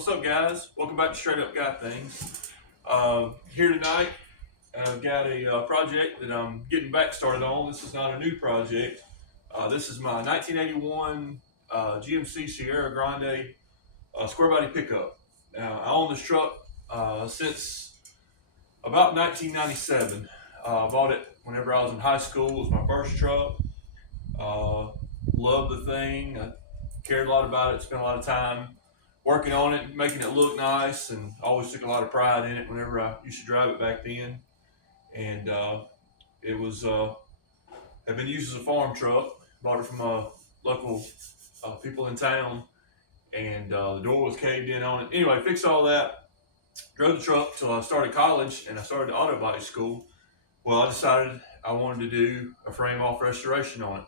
What's up, guys? Welcome back to Straight Up Guy Things. Here tonight, I've got a project that I'm getting back started on. This is not a new project. This is my 1981 GMC Sierra Grande Squarebody pickup. Now, I own this truck since about 1997. I bought it whenever I was in high school. It was my first truck. Loved the thing. I cared a lot about it, spent a lot of time working on it, making it look nice, and always took a lot of pride in it whenever I used to drive it back then. And it was had been used as a farm truck. Bought it from local people in town, and the door was caved in on it. Anyway, fixed all that. Drove the truck till I started college, and I started auto body school. Well, I decided I wanted to do a frame off restoration on it.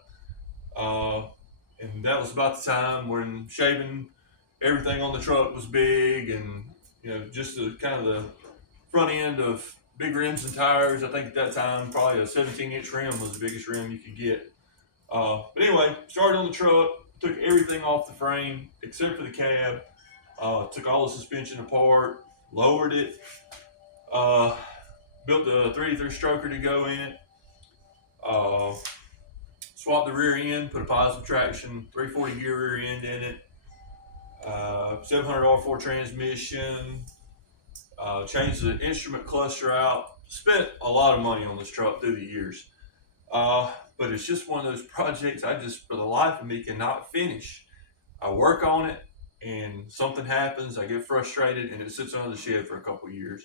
And that was about the time when shaving everything on the truck was big, and just the kind of the front end of big rims and tires. I think at that time probably a 17-inch rim was the biggest rim you could get. But anyway, started on the truck, took everything off the frame except for the cab, took all the suspension apart, lowered it, built the 383 stroker to go in it, swapped the rear end, put a positive traction 340 gear rear end in it, 700 R4 transmission, changed the instrument cluster out. Spent a lot of money on this truck through the years, but it's just one of those projects I just, for the life of me, cannot finish. I work on it and something happens, I get frustrated, and it sits under the shed for a couple of years.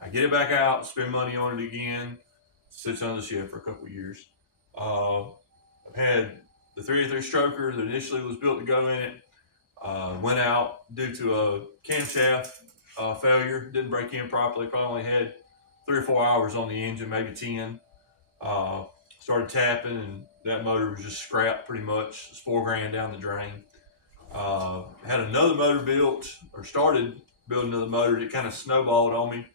I get it back out, spend money on it again, sits under the shed for a couple of years. I've had the 383 stroker that initially was built to go in it, went out due to a camshaft failure, didn't break in properly, probably only had 3 or 4 hours on the engine, maybe 10. Started tapping, and that motor was just scrapped pretty much. It's $4 grand down the drain. Had another motor built, or started building another motor that kind of snowballed on me.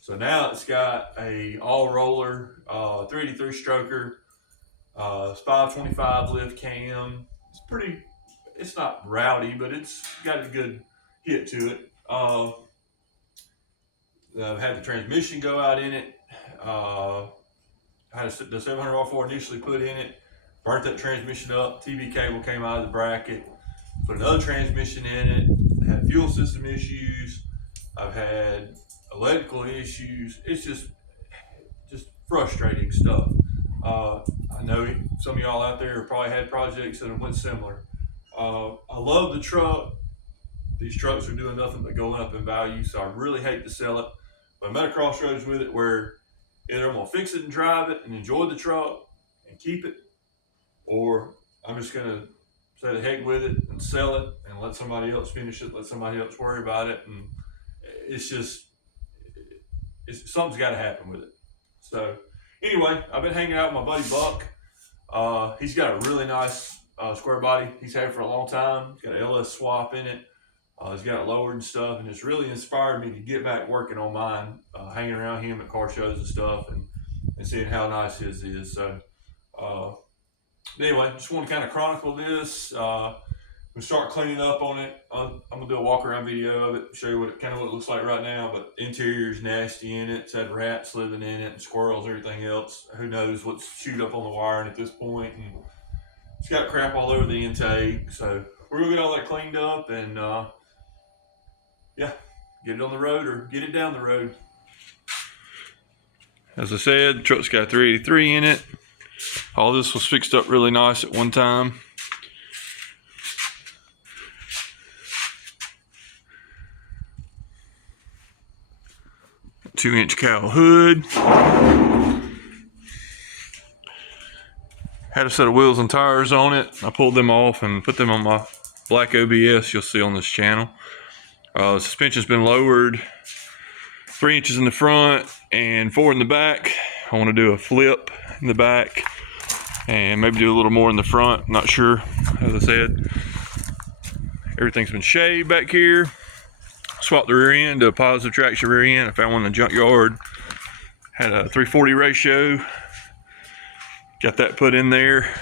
So now it's got a all roller 383 stroker, 525 lift cam. It's not rowdy, but it's got a good hit to it. I've had the transmission go out in it. Had the 700 R4 initially put in it, burnt that transmission up. TV cable came out of the bracket. Put another transmission in it. Had fuel system issues. I've had electrical issues. It's just frustrating stuff. I know some of y'all out there have probably had projects that have went similar. I love the truck. These trucks are doing nothing but going up in value, so I really hate to sell it. But I'm at a crossroads with it where either I'm gonna fix it and drive it and enjoy the truck and keep it, or I'm just gonna say the heck with it and sell it and let somebody else finish it, let somebody else worry about it. And something's got to happen with it. So anyway, I've been hanging out with my buddy Buck. He's got a really nice square body he's had for a long time. He's got an LS swap in it. He's got it lowered and stuff, and it's really inspired me to get back working on mine, hanging around him at car shows and stuff, and seeing how nice his is. So anyway, just want to kind of chronicle this. We start cleaning up on it. I'm gonna do a walk around video of it, show you what it looks like right now. But the interior's nasty in it. It's had rats living in it and squirrels, everything else. Who knows what's chewed up on the wiring at this point, and it's got crap all over the intake. So we're gonna get all that cleaned up and get it on the road or get it down the road. As I said, the truck's got 383 in it. All this was fixed up really nice at one time. Two-inch cowl hood. Had a set of wheels and tires on it. I pulled them off and put them on my black OBS you'll see on this channel. The suspension's been lowered 3 inches in the front and 4 in the back. I want to do a flip in the back and maybe do a little more in the front. Not sure. As I said, everything's been shaved back here. Swapped the rear end to a positive traction rear end. I found one in the junkyard. Had a 340 ratio. Got that put in there.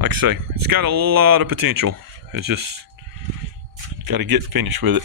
Like I say, it's got a lot of potential. It's just got to get finished with it.